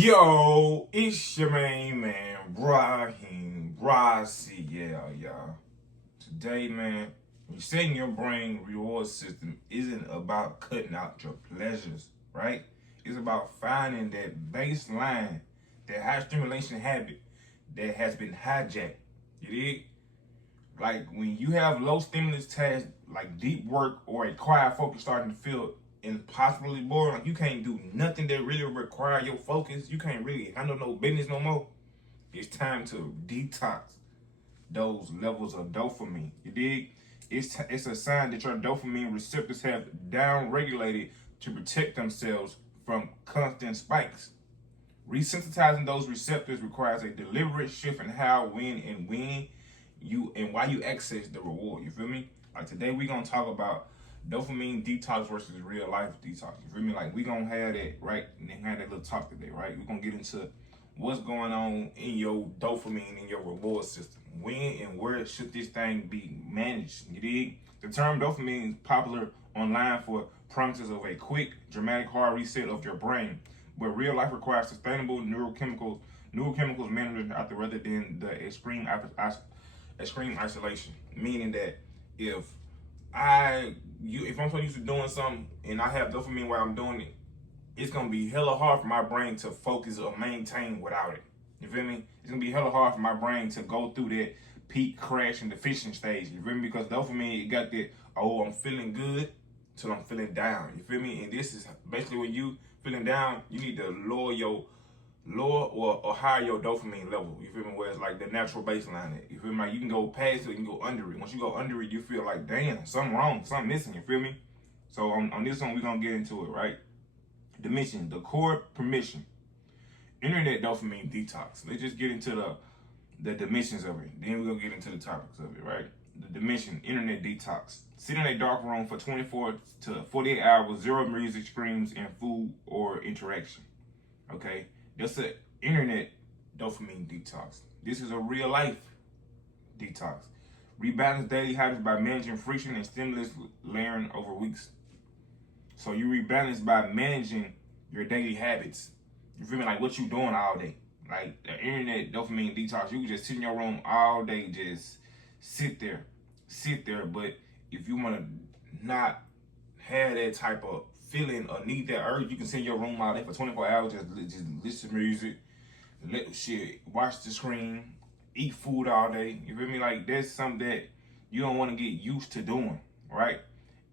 Yo, it's your main man, Brahim CL, y'all. Today, man, resetting your brain reward system isn't about cutting out your pleasures, right? It's about finding that baseline, that high stimulation habit that has been hijacked. You dig? Like when you have low stimulus tasks like deep work or a quiet focus starting to feel impossibly boring, like you can't do nothing that really require your focus, you can't really handle no business no more. It's time to detox those levels of dopamine. You dig? It's a sign that your dopamine receptors have down regulated to protect themselves from constant spikes. Resensitizing those receptors requires a deliberate shift in how, when you and why you access the reward. You feel me? Like today we gonna talk about dopamine detox versus real life detox. You feel me? Like we gonna have that right and then have that little talk today, right? We're gonna get into what's going on in your dopamine in your reward system. When and where should this thing be managed? You dig? The term dopamine is popular online for promises of a quick, dramatic, hard reset of your brain, but real life requires sustainable neurochemicals management out there rather than the extreme isolation. Meaning that if I'm so used to doing something and I have dopamine while I'm doing it, it's gonna be hella hard for my brain to focus or maintain without it. You feel me? It's gonna be hella hard for my brain to go through that peak, crash, and deficient stage. You feel me? Because dopamine, it got that, oh, I'm feeling good till I'm feeling down. You feel me? And this is basically when you feeling down, you need to lower or higher your dopamine level. You feel me? Where it's like the natural baseline. You feel me? Like you can go past it, you can go under it. Once you go under it, you feel like, damn, something wrong, something missing. You feel me? So on this one, we're gonna get into it, right? Dimension, the core permission. Internet dopamine detox. Let's just get into the dimensions of it. Then we're gonna get into the topics of it, right? The dimension, internet detox. Sit in a dark room for 24 to 48 hours with zero music, screams, and food or interaction. Okay? That's an internet dopamine detox. This is a real life detox. Rebalance daily habits by managing friction and stimulus layering over weeks. So you rebalance by managing your daily habits. You feel me? Like what you doing all day. Like the internet dopamine detox, you can just sit in your room all day, just sit there. But if you want to not have that type of feeling or need that urge, you can sit in your room all day for 24 hours, just listen to music, watch the screen, eat food all day. You feel me? Like that's something that you don't want to get used to doing, right?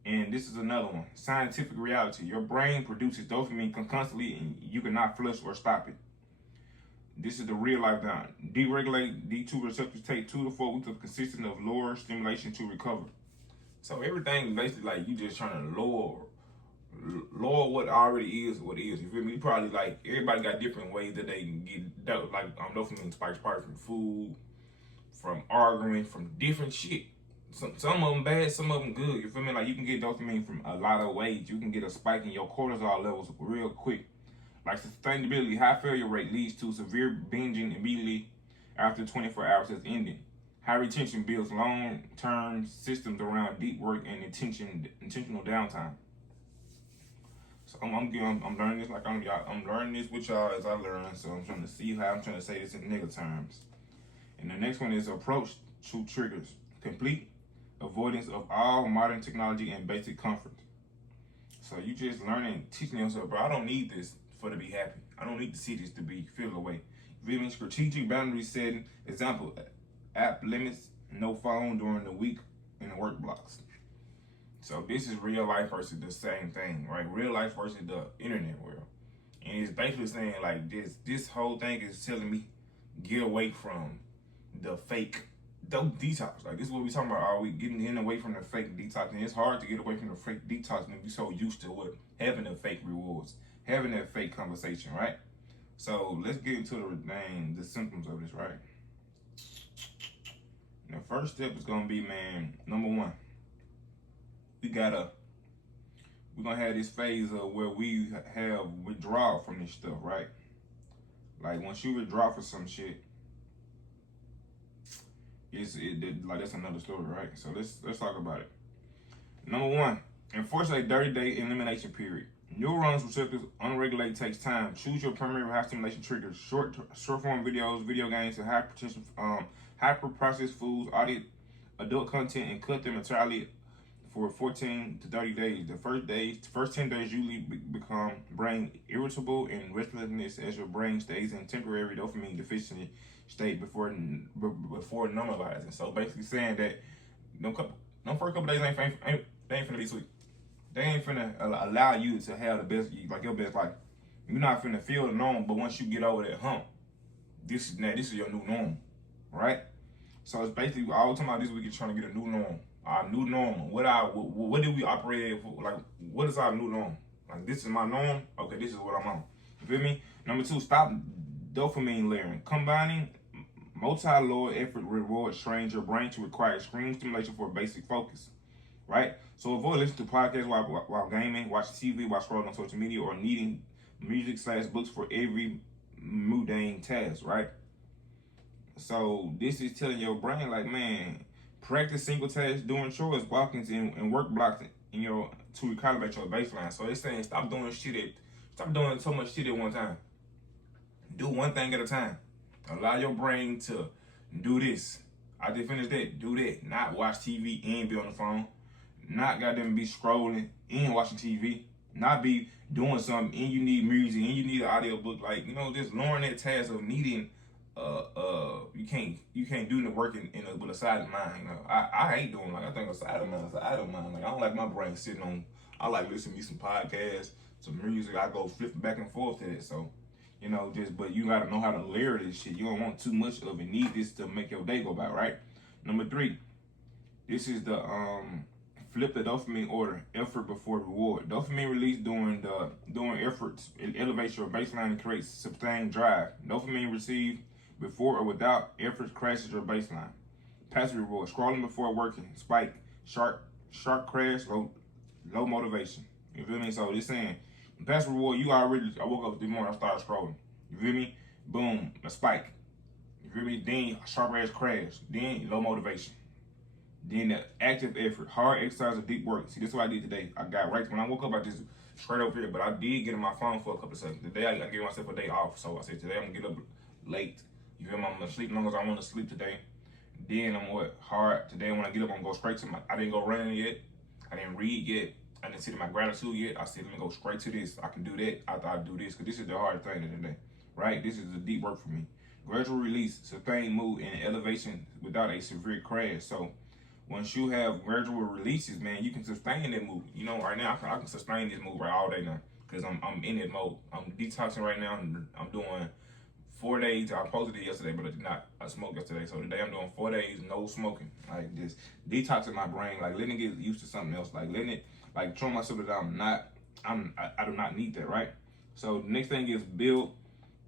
And this is another one. Scientific reality. Your brain produces dopamine constantly and you cannot flush or stop it. This is the real life down. Deregulate D2 receptors take 2 to 4 weeks of consistent of lower stimulation to recover. So everything basically like you just trying to lower what already is what is. You feel me? You probably like everybody got different ways that they can get like dopamine spikes, probably from food, from arguing, from different shit. Some of them bad, some of them good. You feel me? Like you can get dopamine from a lot of ways. You can get a spike in your cortisol levels real quick. Like sustainability, high failure rate leads to severe binging immediately after 24 hours has ended. High retention builds long-term systems around deep work and intentional downtime. So I'm learning this like I'm learning this with y'all as I learn. So I'm trying to see how I'm trying to say this in nigga terms. And the next one is approach to triggers. Complete avoidance of all modern technology and basic comfort. So you just learning, teaching yourself, bro, I don't need this to be happy. I don't need to see this to be feel away. Viewing strategic boundary setting. Example, app limits, no phone during the week in the work blocks. So this is real life versus the same thing, right? Real life versus the internet world. And it's basically saying like this whole thing is telling me get away from the fake detox. Like this is what we talking about all week, getting in away from the fake detox. And it's hard to get away from the fake detox when you're so used to having the fake rewards, having that fake conversation, right? So let's get into the symptoms of this, right? The first step is gonna be, man, number one, we're gonna have this phase of where we have withdrawal from this stuff, right? Like once you withdraw for some shit, like that's another story, right? So let's talk about it. Number one, enforce a 30-day elimination period. Neurons receptors unregulated takes time. Choose your primary high stimulation triggers. Short form videos, video games, and hyper processed foods, audit adult content, and cut them entirely for 14 to 30 days. First 10 days usually become brain irritable and restlessness as your brain stays in temporary dopamine deficient state before normalizing. So basically saying that them first couple days they ain't finna be sweet. They ain't finna allow you to have the best, like your best life. You're not finna feel the norm, but once you get over that hump, this is your new norm, right? So it's basically all the time about this week is trying to get a new norm. Our new norm. What do we operate at for? Like, what is our new norm? Like, this is my norm. Okay, this is what I'm on. You feel me? Number 2, stop dopamine layering. Combining multi-low effort rewards trains your brain to require extreme stimulation for basic focus. Right? So avoid listening to podcasts while gaming, watch TV, while scrolling on social media, or needing music/books for every mundane task, right? So this is telling your brain, like, man, practice single tasks, doing chores, walking, and work blocks in your to recalibrate your baseline. So it's saying stop doing so much shit at one time. Do one thing at a time. Allow your brain to do this. I just finished that. Do that. Not watch TV and be on the phone. Not goddamn be scrolling and watching TV. Not be doing something and you need music and you need an audio book. Like, just lowering that task of needing you can't do the work with a side mind. I hate doing, like, I think a side of mind is an idle mind. Like, I don't like my brain sitting on. I like listening to some podcasts, some music. I go flipping back and forth to it. So, but you gotta know how to layer this shit. You don't want too much of it. Need this to make your day go by, right? Number 3, this is the flip the dopamine order. Effort before reward. Dopamine release during efforts. It elevates your baseline and creates sustained drive. Dopamine received before or without effort crashes your baseline. Passive reward. Scrolling before working. Spike. Sharp crash. Low motivation. You feel me? So this saying, passive reward, I woke up this morning, I started scrolling. You feel me? Boom, a spike. You feel me? Then sharp ass crash. Then low motivation. Then the active effort, hard exercise or deep work. See, this is what I did today. I got right when I woke up, I just straight over here, but I did get on my phone for a couple of seconds. Today I gave myself a day off, so I said today I'm gonna get up late. You feel me? I'm gonna sleep as long as I want to sleep today. Then I'm hard. Today when I get up, I'm gonna go straight to I didn't go running yet. I didn't read yet. I didn't sit in my gratitude yet. I said, let me go straight to this. I can do that. I thought I'd do this, because this is the hard thing of the day, right? This is the deep work for me. Gradual release, sustained mood, and elevation without a severe crash. So once you have gradual releases, man, you can sustain that mood. Right now, I can sustain this mood right all day now, because I'm in that mode. I'm detoxing right now. I'm doing 4 days. I posted it yesterday, but I smoked yesterday. So today I'm doing 4 days, no smoking. Like, just detoxing my brain, like letting it get used to something else, like letting it, like showing myself that I do not need that, right? So the next thing is build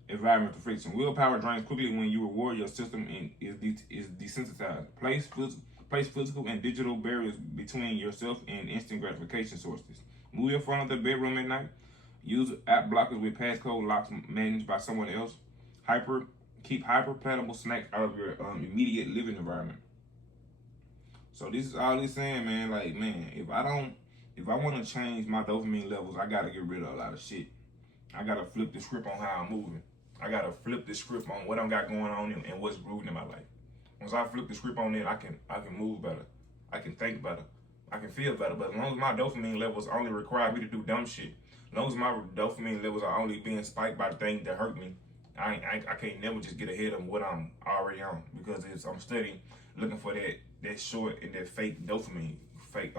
environmental friction. Willpower drains quickly when you reward your system and is desensitized. Place physical and digital barriers between yourself and instant gratification sources. Move your phone out the bedroom at night. Use app blockers with passcode locks managed by someone else. Keep hyper-palatable snacks out of your immediate living environment. So this is all it's saying, man. Like, man, if I want to change my dopamine levels, I gotta get rid of a lot of shit. I gotta flip the script on how I'm moving. I gotta flip the script on what I got going on and what's rooting in my life. Once I flip the script on it, I can move better. I can think better. I can feel better. But as long as my dopamine levels only require me to do dumb shit, as long as my dopamine levels are only being spiked by things that hurt me, I can't never just get ahead of what I'm already on, because I'm studying, looking for that short and that fake dopamine, fake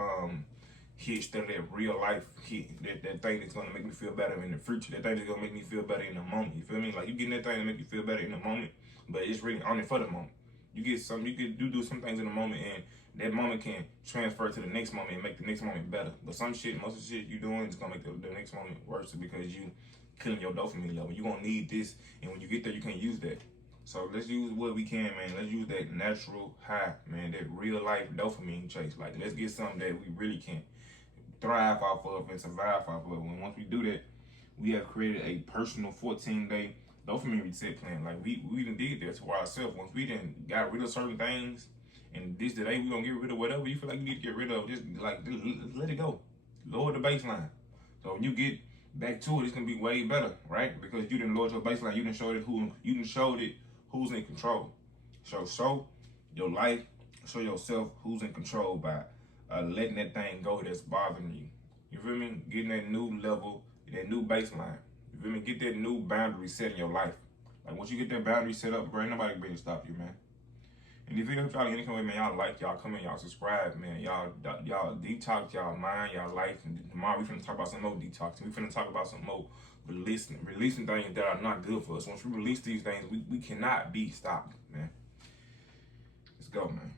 hit instead of that real life hit, that thing that's gonna make me feel better in the future, that thing that's gonna make me feel better in the moment. You feel me? Like, you getting that thing to make you feel better in the moment, but it's really only for the moment. You get some, you can do some things in the moment, and that moment can transfer to the next moment and make the next moment better. But most of the shit you doing is gonna make the next moment worse, because you killing your dopamine level. You're gonna need this, and when you get there, you can't use that. So let's use what we can, man. Let's use that natural high, man, that real life dopamine chase. Like, let's get something that we really can thrive off of and survive off of. And once we do that, we have created a personal 14-day dopamine reset plan. Like, we done did that to ourselves. Once we done got rid of certain things, and this today we gonna get rid of whatever you feel like you need to get rid of. Just let it go. Lower the baseline. So when you get back to it, it's gonna be way better, right? Because you didn't lower your baseline, you didn't showed it who's in control. So show your life, show yourself who's in control by letting that thing go that's bothering you. You feel me? Getting that new level, that new baseline. You feel me? Get that new boundary set in your life. Like once you get that boundary set up, bro, ain't nobody can stop you, man. And if y'all any kind of way, man, y'all like, y'all come in, y'all subscribe, man. Y'all detox y'all mind, y'all life. And tomorrow we finna talk about some more detox. We finna talk about some more releasing things that are not good for us. Once we release these things, we cannot be stopped, man. Let's go, man.